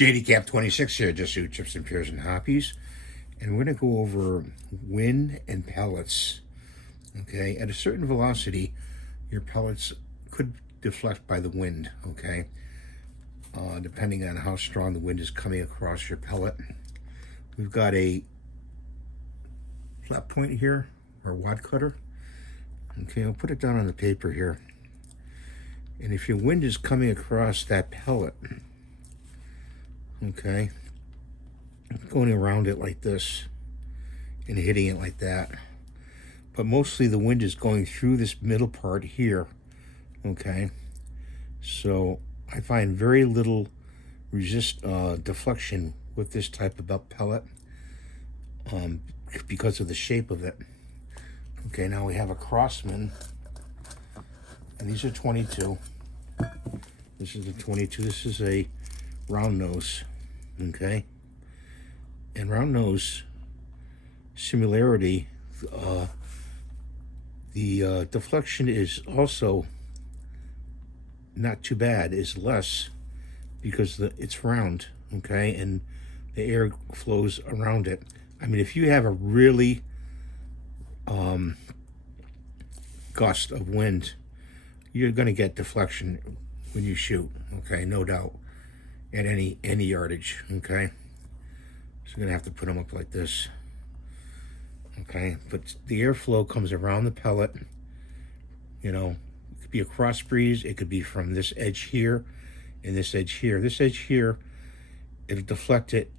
JD 26 here, just shoot chips and pears and hoppies. And we're going to go over wind and pellets. Okay, at a certain velocity, your pellets could deflect by the wind, okay? Depending on how strong the wind is coming across your pellet. We've got a flat point here, or wad cutter. Okay, I'll put it down on the paper here. And if your wind is coming across that pellet, okay, going around it like this and hitting it like that, but mostly the wind is going through this middle part here, okay? So I find very little deflection with this type of pellet because of the shape of it. Okay, now we have a Crossman, and these are 22. This is a 22. This is a round nose, okay? And round nose similarity, the deflection is also not too bad, is less because it's round, okay? And the air flows around it. I mean, if you have a really gust of wind, you're going to get deflection when you shoot, okay, no doubt, at any yardage, okay? So you're going to have to put them up like this, okay? But the airflow comes around the pellet, you know. It could be a cross breeze, it could be from this edge here and this edge here. This edge here, it'll deflect it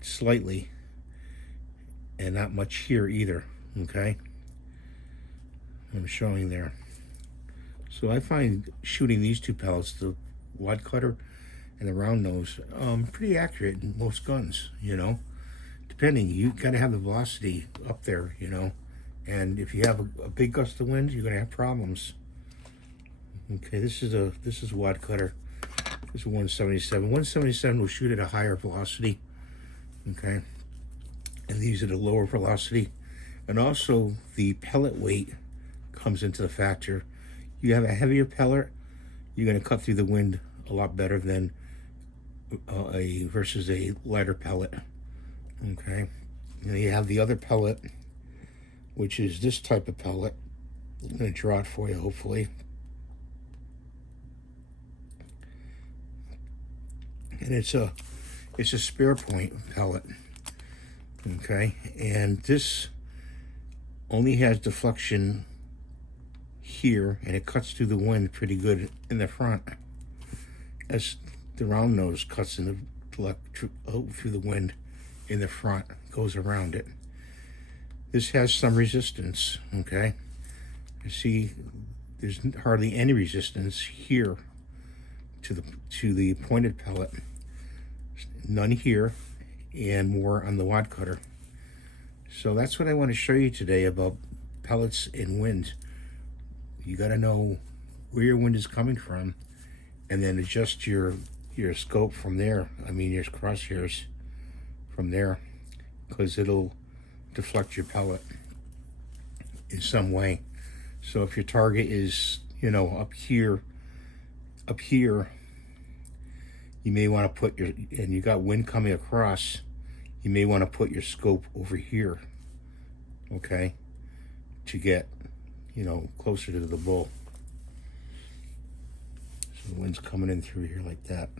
slightly, and not much here either, okay? I'm showing there. So I find shooting these two pellets, the wad cutter and the round nose, pretty accurate in most guns, you know. Depending, you gotta have the velocity up there, you know. And if you have a big gust of wind, you're gonna have problems. Okay, this is wad cutter. This is 177. 177 will shoot at a higher velocity, okay. And these are the lower velocity. And also the pellet weight comes into the factor. You have a heavier pellet, you're going to cut through the wind a lot better than versus a lighter pellet, okay. And you have the other pellet, which is this type of pellet. I'm going to draw it for you, hopefully. And it's a spare point pellet, okay. And this only has deflection here, and it cuts through the wind pretty good in the front, as the round nose cuts through the wind in the front, goes around it. This has some resistance, okay. You see, there's hardly any resistance here to the pointed pellet, none here, and more on the wad cutter. So that's what I want to show you today about pellets and wind. You got to know where your wind is coming from, and then adjust your scope from there. I mean, your crosshairs from there, because it'll deflect your pellet in some way. So if your target is, you know, up here, you may want to put and you got wind coming across, you may want to put your scope over here, okay, to get, you know, closer to the bull. So the wind's coming in through here like that.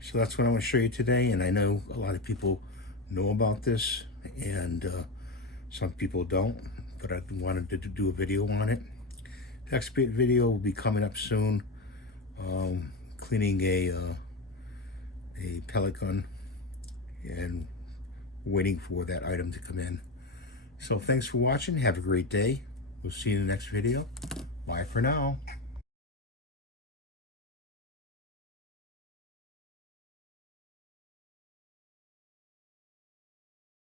So that's what I want to show you today, and I know a lot of people know about this, and some people don't, but I wanted to do a video on it. The next video will be coming up soon, cleaning a pellet gun, and waiting for that item to come in. So thanks for watching. Have a great day. We'll see you in the next video. Bye for now.